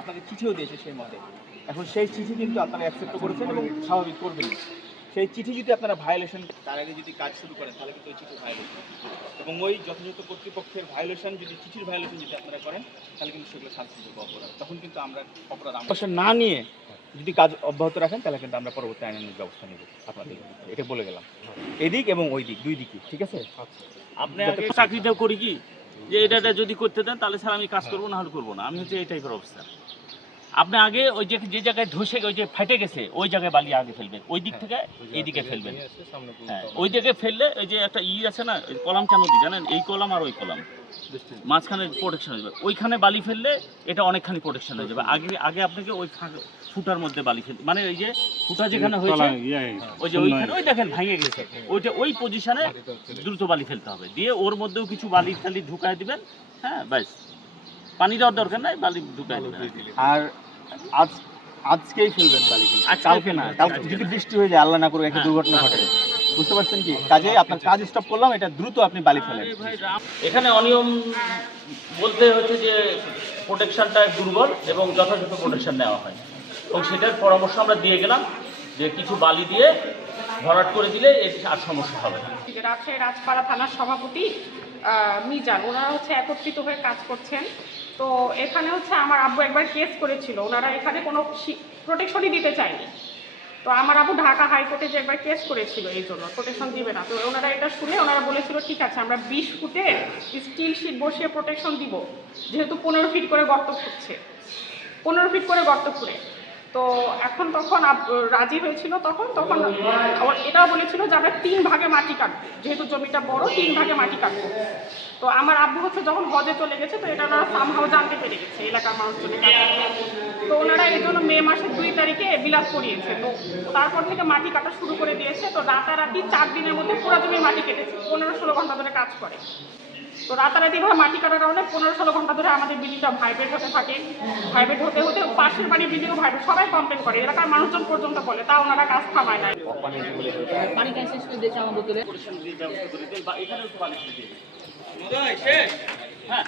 আপনাকে চিঠিও দিয়েছে সেই মতে। এখন সেই চিঠি কিন্তু আপনারা অ্যাকসেপ্ট করেছেন এবং স্বাভাবিক করবেন। সেই চিঠি যদি আপনারা ভায়োলেশন তার আগে যদি কাজ শুরু করেন তাহলে কিন্তু ওই চিঠি ভায়োলেশন এবং ওই যথাযথ কর্তৃপক্ষের ভায়োলেশন যদি চিঠির ভায়োলেশন যদি আপনারা করেন তাহলে কিন্তু সেগুলো শাস্তিযোগ্য অপরাধ। তখন কিন্তু আমরা অপরাধ না নিয়ে যদি কাজ অব্যাহত রাখেন তাহলে কিন্তু আমরা পরবর্তী আইনানুগ ব্যবস্থা নেব আপনাদের। এটা বলে গেলাম, এদিক এবং ওই দিক দুই দিকই, ঠিক আছে? আপনি আগে চাকরিটাও করি কি যে এটা যদি করতে দেন তাহলে স্যার আমি কাজ করবো, না হলে করবো না। আমি হচ্ছে এই টাইপের অবস্থা। আপনি আগে ওই যে জায়গায় ধসে ওই যে ফেটে গেছে ওই জায়গায় বালি আগে ফেলবেন, ওই দিক থেকে এই দিকে ফেলবেন। হ্যাঁ, ওই দিকে ফেললে ওই যে একটা আছে না কলাম কেন দিই জানেন, এই কলাম আর ওই কলাম মাঝখানে প্রোটেকশন হয়ে যাবে। ওইখানে বালি ফেললে এটা অনেকখানি প্রোটেকশন হয়ে যাবে। আগে আপনাকে ওই ফুটার মধ্যে বালি ফেলতে, মানে এই যে ফুটা যেখানে হয়েছে ওই যে ওইখানে ওই দেখেন ভেঙে গেছে ওইটা, ওই পজিশনে দ্রুত বালি ফেলতে হবে। দিয়ে ওর মধ্যেও কিছু বালি টালি ঢুকায় দিবেন। হ্যাঁ ব্যাস, পানি দেওয়ার দরকার নাই, বালি ঢুকায় দিবেন। আর আজকেই ফেলবেন বালি, কালকে না। কালকে যদি বৃষ্টি হয়ে যায়, আল্লাহ না করুক একটা দুর্ঘটনা ঘটে, বুঝতে পারছেন কি? কাজে আপনার কাজ স্টপ করলাম, এটা দ্রুত আপনি বালি ফেলেন। এখানে অনিয়ম বলতে হচ্ছে যে প্রোটেকশনটা দুর্বল এবং যথাযথ প্রোটেকশন নেওয়া হয় এবং সেটার পরামর্শ আমরা দিয়ে গেলাম যে কিছু বালি দিয়ে ভরাট করে দিলে আর সমস্যা হবে না। রাজশাহী রাজপাড়া থানার সভাপতি মিজান, ওনারা হচ্ছে একত্রিত হয়ে কাজ করছেন। তো এখানে হচ্ছে আমার আব্বু একবার কেস করেছিল, ওনারা এখানে কোনো প্রোটেকশনই দিতে চায়নি। তো আমার আব্বু ঢাকা হাইকোর্টে যে একবার কেস করেছিল এই জন্য প্রোটেকশন দিবে না। তো ওনারা এটা শুনে ওনারা বলেছিল ঠিক আছে আমরা 20 ফুটে স্টিল শিট বসিয়ে প্রোটেকশন দিব, যেহেতু 15 ফিট করে গর্ত খুঁড়ছে, 15 ফিট করে গর্ত খুঁড়ে। তো এখন তখন রাজি হয়েছিল, তখন এটাও বলেছিল যে আমরা 3 ভাগে মাটি কাটবো, যেহেতু জমিটা বড় 3 ভাগে মাটি কাটবো। তো আমার আব্বু হচ্ছে যখন হজে চলে গেছে, তো এটা ওনারা সামহাও জানতে পেরে গেছে এলাকার মানুষজনের কাছে। তো ওনারা এই জন্য মে মাসের 2 তারিখে বিলাস করিয়েছে। তো তারপর থেকে মাটি কাটা শুরু করে দিয়েছে। তো রাতারাতি 4 দিনের মধ্যে পুরো জমির মাটি কেটেছে, 15-16 ঘন্টা ধরে কাজ করে। তো রাতারাতিভাবে মাটি কাটার কারণে 15-16 ঘন্টা ধরে আমাদের বিল্ডিংটা ভাইব্রেট হতে থাকে। ভাইব্রেট হতে হতে পাশের বাড়ির বিল্ডিংও ভাইব্রেট, সবাই কমপ্লেন করে, এলাকার মানুষজন পর্যন্ত বলে, তা ওনারা কাজ থামায় না। পানি খাই শেষ করে দিয়েছে আমার বোতলে। এখানেও তো পানি দিয়ে। হ্যাঁ।